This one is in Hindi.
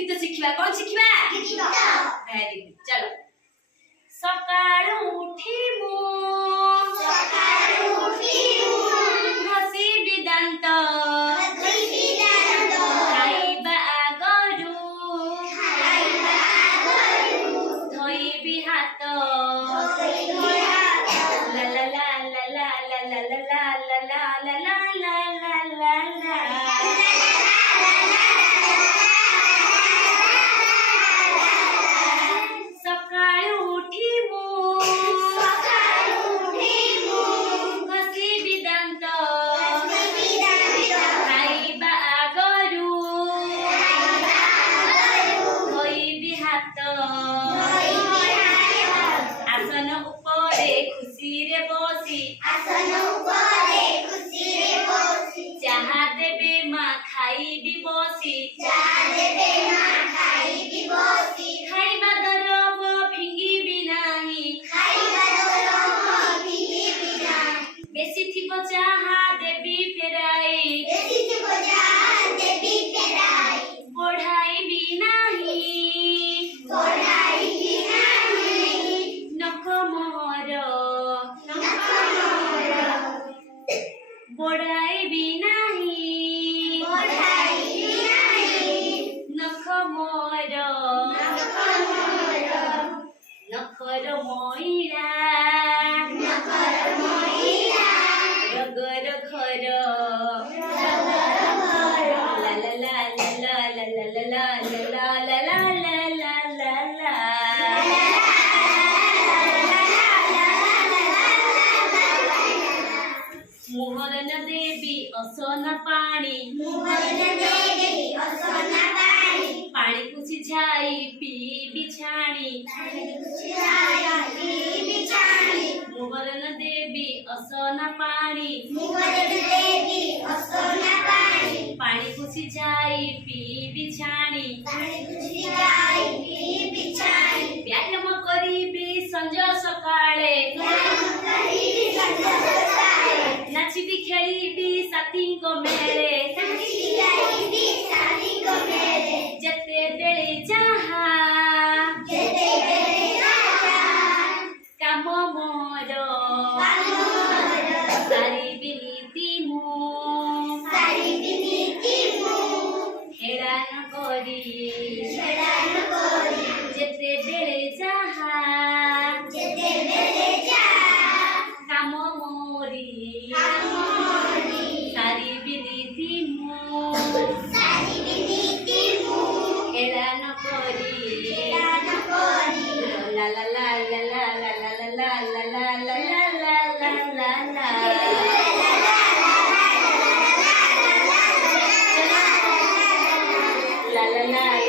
गीत शिखिबा कोन शिखिबा गीत वेरी गुड चलो सकाळू उठी मु घसी बिदांत खाइबा आगरु धोइबि हात ला ला ला ला ला ला ला ला ला ला ला ला ला ला ला सकाळी उठी मु घसी बिदांत खाइबा आगरु धोइबि हात आसन उपरे खुशी रे बसी चाहा देबे मा खाइबि बसी खाइबा दरब फिंगिबि नाही बेसी थिबो चाहा देबी फेराई बढ़ाइबि नाही नख मोर बढ़ाइबि नाही नख मोर नखर मइला रगर घर ला ला ला ला ला ला ला ला ला ला ला ला ला ला मुहरन देवी असन पानी पानी कुछ छाई पी बिछाणी मुहरन देवी असन पानी पानी कुछ छाई पी बिछाणी व्यायाम करिबी संज सकाळे नाचिबी खेलिबी साथींको मेळे जेते बेले चाहा काम मोर सारिबी नीति मु हेरान करी जेते बेले चाहा काम मोरी सारिबी नीति मु हेरान करी ला ला ला ला ला ला ला ला ला ला ला ला ला ला ला la la la